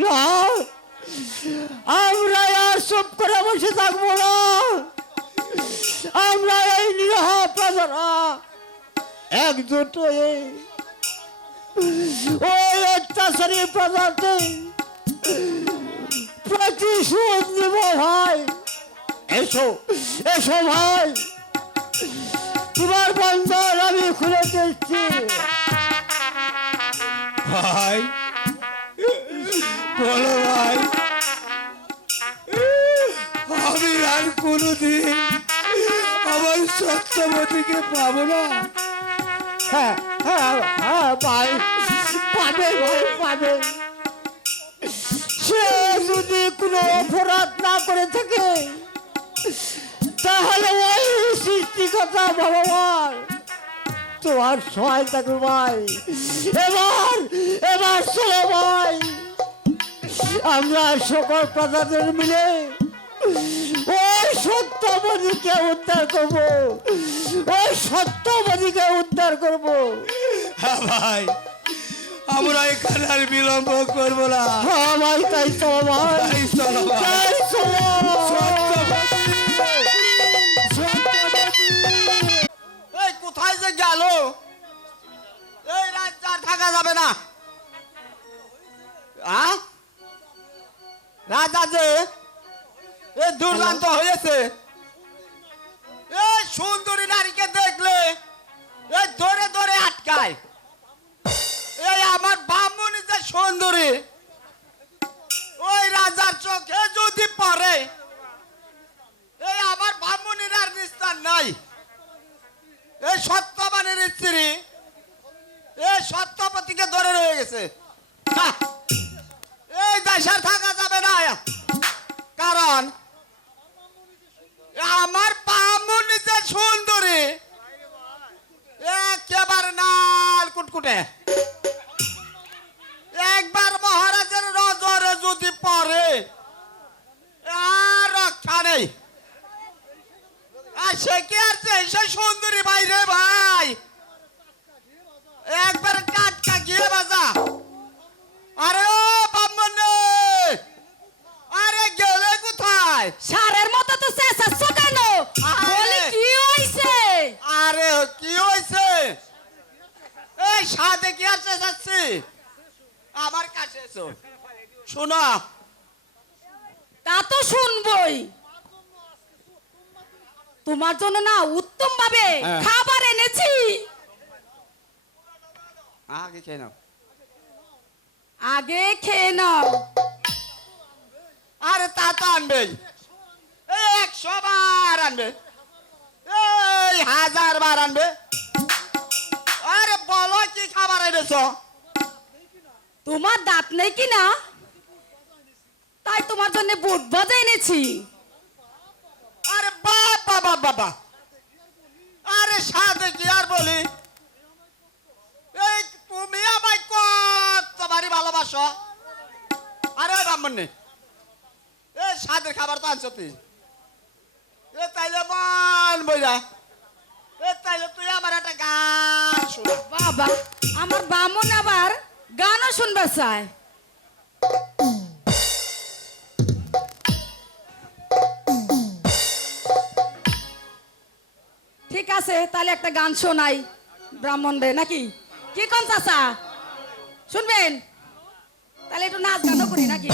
না, আমরা আর চুপ করে বসে থাকবো না। আমরা এই নিরহ প্রজারা একজোট হয়ে ওই অত্যাচারী প্রজাতে প্রতিশোধ নিব ভাই। এসো এসো ভাই, তোমার বন্ধন আমি খুলে দিচ্ছি। ভাই বলো ভাই, আমি আর কোনোদিন আমার সত্যবতীকে পাবো না? হ্যাঁ হ্যাঁ হ্যাঁ ভাই, পাবে ভাই পাবে। সে যদি কোনো অপরাধ না করে থাকে তাহলে ওই সৃষ্টিকর্তা ভগবান তোমার সহায় থাকবে ভাই। এবার এবার চলো ভাই, আমরা সকল প্রজাদের মিলে ওই সত্যবতীকে উদ্ধার করবো, ওই সত্যবতীকে উদ্ধার করবো। হ্যাঁ ভাই, আমরা এখানে আর বিলম্ব করবো না। হ্যাঁ ভাই, তাই চলো ভাই, তাই চলো ভাই। তাই চলো। এই কোথায় যে গেল? এই রাত আর থাকা যাবে না। রাজা যে এই দুর্দান্ত হয়েছে, এই সুন্দরী নারীকে দেখলে এই ধরে ধরে আটকায়। এই আমার ব্রাহ্মণী যে সুন্দরী, ওই রাজার চোখে যদি পড়ে এই আমার ব্রাহ্মণীর আর নিস্তার নাই। এই সত্যবানের স্ত্রী এই সত্যপতিকে ধরে রয়ে গেছে। এই দেশে থাকা যাবে না, কারণ আমার ব্রাহ্মণী যে সুন্দরী একেবারে নাল কুটকুটে। একবার মহারাজের নজরে যদি পড়ে আর রক্ষা নেই। আর সে কি আর সেই সুন্দরী ভাই রে ভাই, একবার টাটকা গিয়ে বাজা। আরে ও ব্রাহ্মণ, আরে গেলে কোথায়? সারের মতো তো চেঁচাচ্ছ কেন? বলি কি হইছে? আরে কি হয়েছে? এই সাথে কি আর চেঁচাচ্ছি? আমার কাছে এসো, শোনো। তা তো শুনবই। তোমার জন্য না উত্তম ভাবে খাবার এনেছি। আগে খেয়ে নাও। আগে খেয়ে নাও। আরে তা তো আনবেই, 100 বার আনবে, এই 1000 বার আনবে। আরে বলো কি খাবার এনেছ? তোমার দাঁত নেই কি না? তাই তোমার জন্য বুট ভাজা এনেছি। আরে বাবা বাবা বাবা, আরে সাথে কি আর বলি, এই তুমি আমায় কত বাড়ি ভালোবাসো। আরে ব্রাহ্মণ নেই, এই সাদের খাবার তো আনছো তুই। এ তাইলে মন বইরা, এ তাইলে তুই আমার একটা গান শোনা। বাবা, আমার বামন আবার গানও শুনবে চায়। ঠিক আছে, তাহলে একটা গান শোনাই ব্রাহ্মণ রে, নাকি কি কোন চাচা শুনবেন? তাহলে একটু নাচ গানও করি নাকি?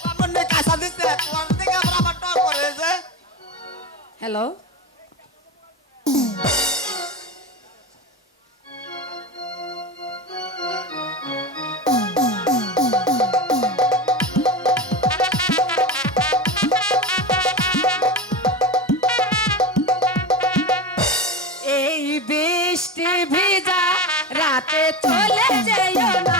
ব্রাহ্মণ নেই কাঁচা দিচ্ছে, তোমার থেকে আবার আমার টক করে যে। হ্যালো, এই বৃষ্টি ভিজা রাতে চলে যেও না।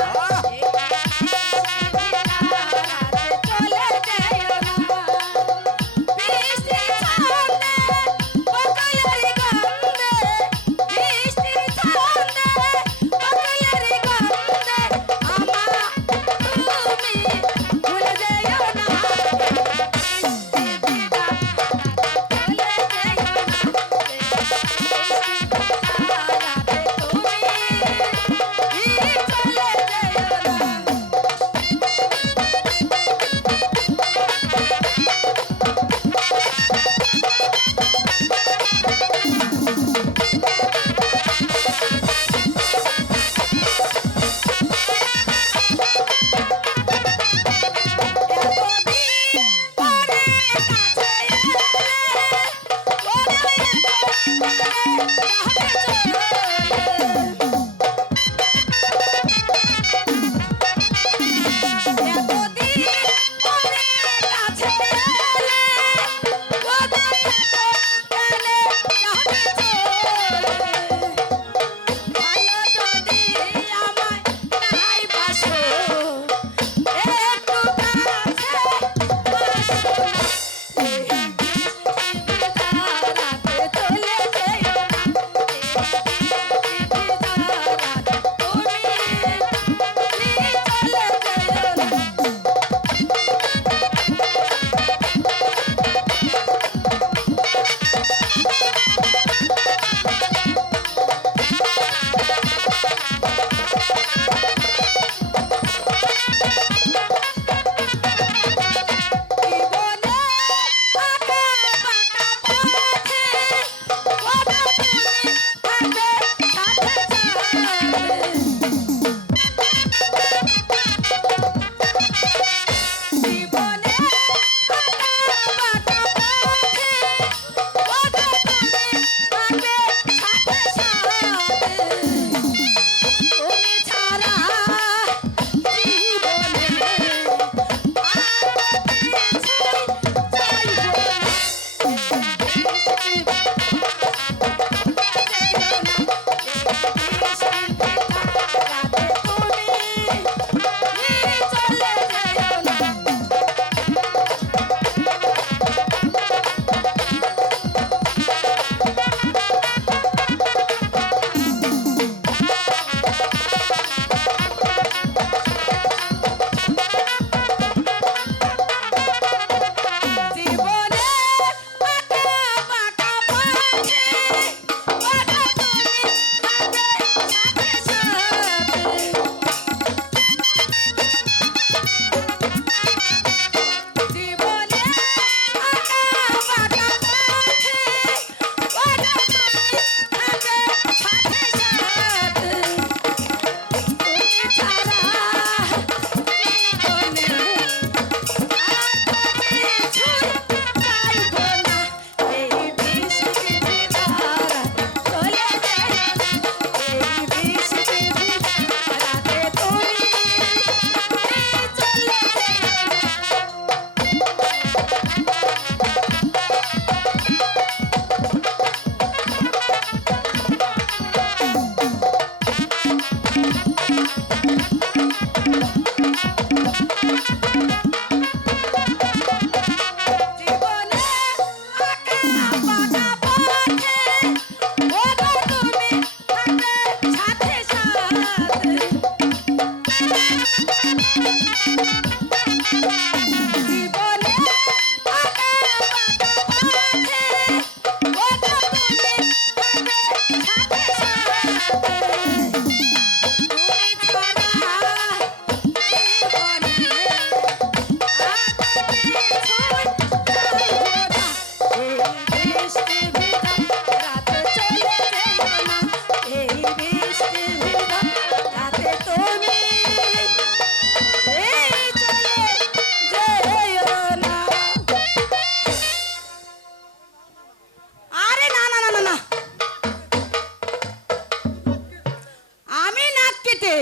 থেকে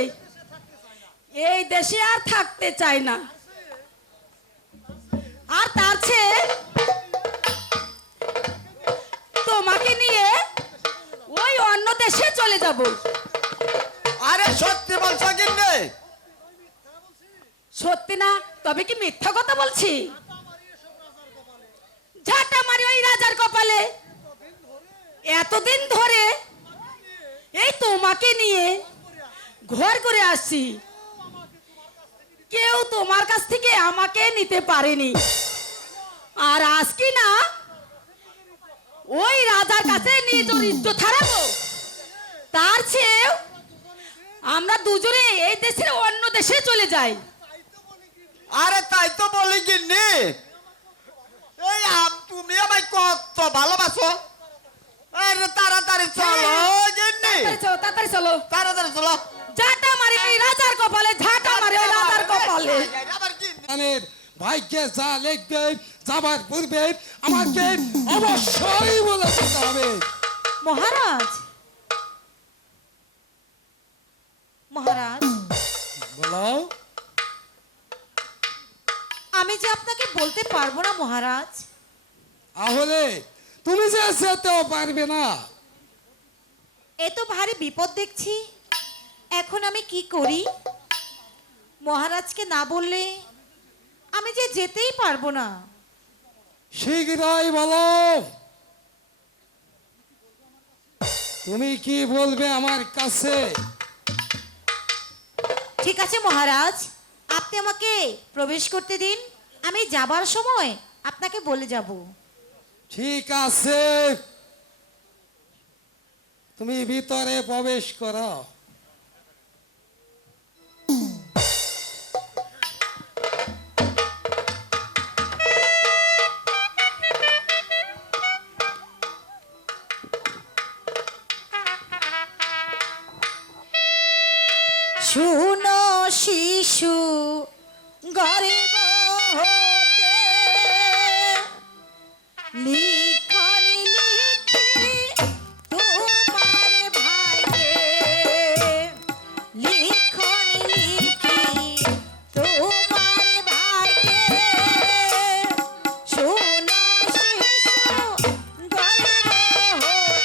এই দেশে আর থাকতে চাই না। আর তার চেয়ে তোমাকে নিয়ে ওই অন্য দেশে চলে যাব। আরে সত্যি বলছো কিন্তু সত্যি না তবে কি মিথ্যা কথা বলছি? ঝাঁটা মারি ওই রাজার কপালে। এতদিন ধরে এই তোমাকে নিয়ে ঘর করে আসছি, কেউ তোমার কাছ থেকে আমাকে নিতে পারেনি। আর আজকে না ওই রাজার কাছে নিজের ইজ্জত হারাবো, তার চেয়ে আমরা দুজনে এই দেশের অন্য দেশে চলে যাই। আরে তাই তো বলি গিন্নি, এই তুমি আমায় কত ভালোবাসো। আরে তাড়াতাড়ি চলো গিন্নি, তাড়াতাড়ি চলো, তাড়াতাড়ি চলো। তাড়াতাড়ি চলো। ঝাঁটা মারি ওই রাজার কপালে, ঝাঁটা মারি ওই রাজার কপালে। আবার গিন্নি জানের ভাইকে যা লিখবে যাবার পূর্বে আমাকে অবশ্যই বলে দিতে হবে। মহারাজ, মহারাজ, বলো। আমি যে আপনাকে বলতে পারবো না মহারাজ। তাহলে তুমি যে যেতেও পারবে না। এ তো ভারী বিপদ দেখছি, এখন আমি কি করি? মহারাজকে না বললে আমি যে যেতেই পারবো না। শীঘ্রই বলো তুমি কি বলবে আমার কাছে। ঠিক আছে মহারাজ, আপনি আমাকে প্রবেশ করতে দিন, আমি যাবার সময় আপনাকে বলে যাব। ঠিক আছে, তুমি ভিতরে প্রবেশ করো। শুনো শিশু গরিব হতে লিখন লিখি তোমার ভাইকে, লিখন লিখি তোমার ভাইকে। শুনো শিশু গরিব হতে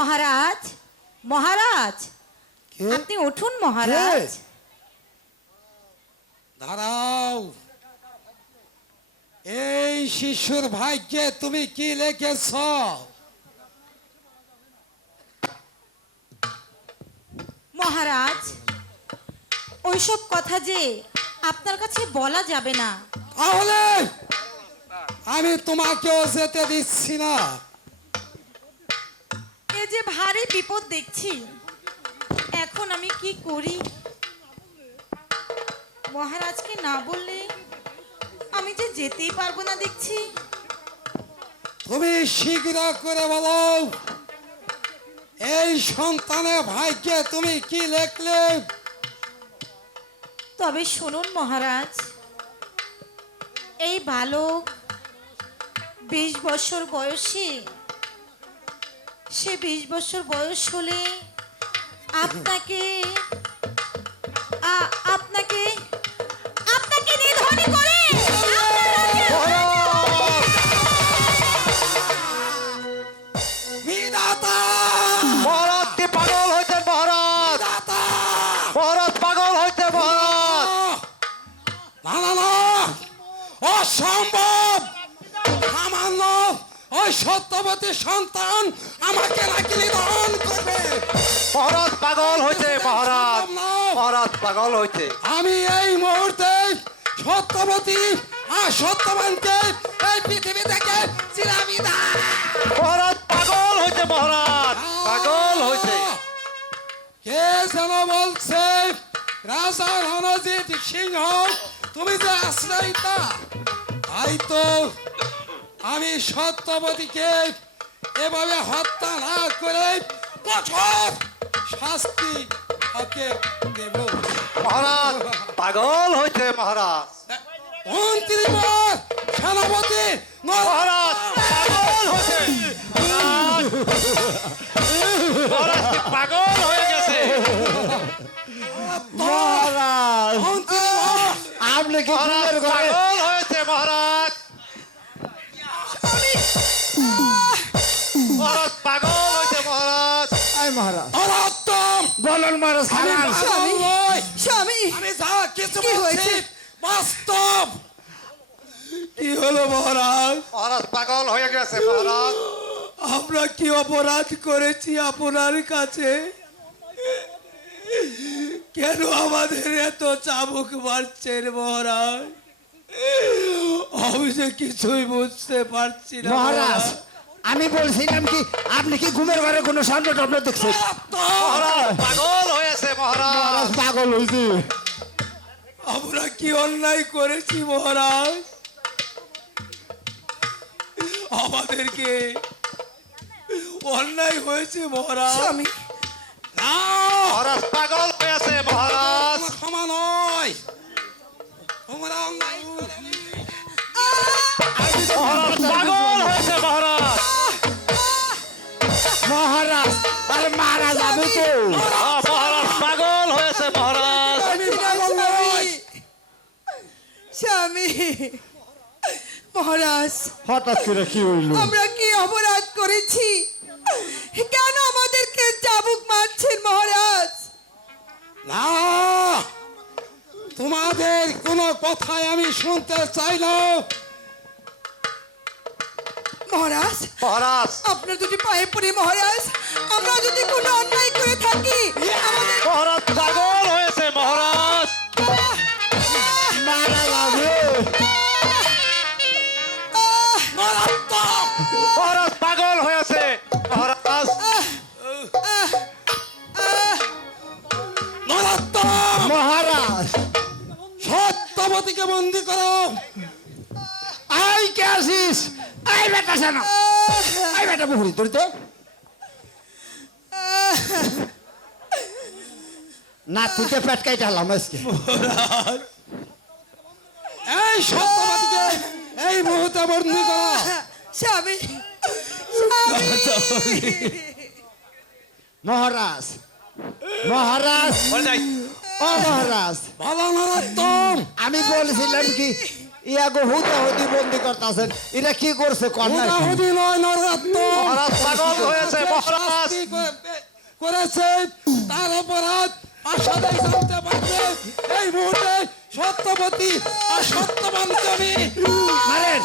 মহারাজ, মহারাজ, কে? আপনি উঠুন মহারাজ। দাঁড়াও, এই শিশুর ভাগ্যে তুমি কি লিখেছ? মহারাজ, ওইসব কথা যে আপনার কাছে বলা যাবে না। তাহলে আমি তোমাকেও যেতে দিচ্ছি না। এ যে ভারী বিপদ দেখছি, এখন আমি কি করি? মহারাজকে না বললে আমি যে যেতেই পারবো না দেখছি। তুমি শীঘ্র করে বলো, এই সন্তানের ভাগ্যে তুমি কি লিখলে? তবে শুনুন মহারাজ, এই বালক 20 বছর বয়সে, সে 20 বছর বয়স হলে আপনাকে আপনাকে আপনাকে নিধন করে বিধাতা! মহারাজ কি পাগল হয়েছে মহারাজ? বিধাতা! মহারাজ পাগল হয়েছে মহারাজ। না না না, অসম্ভব! সামান্য ওই সত্যবতী সন্তান আমাকে নাকি নিধন করবে? মহারাজ পাগল হয়েছে মহারাজ। সম্ভব না। মহারাজ পাগল হয়েছে। আমি এই মুহূর্তে সত্যবতী আর সত্যবানকে এই পৃথিবী থেকে চিরাবিদায়! মহারাজ পাগল হয়েছে মহারাজ, পাগল হয়েছে। কে যেন বলছে, রাজা রণজিৎ সিংহ তুমি যে আশ্রয়িতা, তাই তো আমি সত্যবতীকে এভাবে হত্যা না করে কঠোর শাস্তি ওকে দেব। মহারাজ পাগল হয়েছে মহারাজ। মন্ত্রী বর, সেনাপতি মহারাজ পাগল হয়েছে। মহারাজ কি পাগল হয়ে গেছে। মহারাজ মন্ত্রী বর, আপনি কি মহারাজ ঘুমের ঘরে পাগল হয়েছে মহারাজ। মহারাজ পাগল হয়েছে মহারাজ। এই মহারাজ অরত্তম! বলুন মহারাজ আমি খারাপ পাগল নই। স্বামী আমি যা কিছু কি বলছি হয়েছে? বাস্তব। কি হলো মহারাজ? মহারাজ পাগল হয়ে গেছে মহারাজ। আমরা কি অপরাধ করেছি আপনার কাছে? কেন আমাদের এত চাবুক মারছেন মহারাজ? আমি যে কিছুই বুঝতে পারছি না মহারাজ আমি বলছিলাম কি আপনি কি ঘুমের ঘরে কোনো স্বপ্ন টপ্ন দেখছেন? মহারাজ পাগল হয়েছে মহারাজ। মহারাজ পাগল হয়েছে। আমরা কি অন্যায় করেছি মহারাজ? আমাদেরকে অন্যায় হয়েছে মহারাজ। স্বামী না, মহারাজ পাগল হয়েছে মহারাজ। আমার ক্ষমা নয়। তোমরা অন্যায় করেনি। মহারাজ পাগল হয়েছে মহারাজ। মহারাজ আরে মারা যাবে তো। মহারাজ পাগল হয়েছে মহারাজ। আমি পাগল নই। স্বামী মহারাজ, হঠাৎ করে কি হইল? আমরা কি অপরাধ করেছি? কেন আমাদেরকে চাবুক মারছেন মহারাজ? না, তোমাদের কোনো কথাই আমি শুনতে চাই না। মহারাজ, মহারাজ আপনার দুটি পায়ে পড়ি মহারাজ, আমরা যদি কোনো অন্যায় করে থাকি আমাদের মহারাজ পাগল হয়েছে মহারাজ। মারা যাবে। মারাত্মক! মহারাজ পাগল হয়েছে মহারাজ। মারাত্মক! মহারাজ সত্যবতীকে বন্দি করো। আই কে আসিস? আই বেটা শোনো, আই বেটা বুহুরি তোর তো না তুই তো পেট কাইটা হলাম আজকে। এই সত্যবতীকে এই মুহূর্তে বন্দি করো। স্বামী মহারাজ মহারাজ বলে যাই। ও মহারাজ ভালো মারাত্মক! আমি বলছিলাম কি ইয়াগো হুদা হুদি বন্দি করতেছেন এটা কি করছে কন্যা হুদাহুদি নয় নররত্ন। মহারাজ পাগল হয়েছে যে মহারাজ। শাস্তি করেছে তার অপরাধ আসাদাই জানতে পারবে। এই মুহূর্তে সত্যবতী আর সত্যবানকে আমি মারেন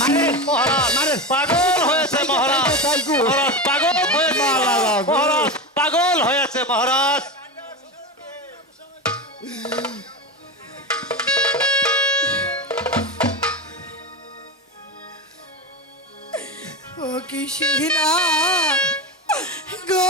মারেন মহারাজ মারেন। পাগল হয়েছে মহারাজ মহারাজ পাগল হয়েছে মহারাজ পাগল হয়েছে মহারাজ ও কি সিনা গো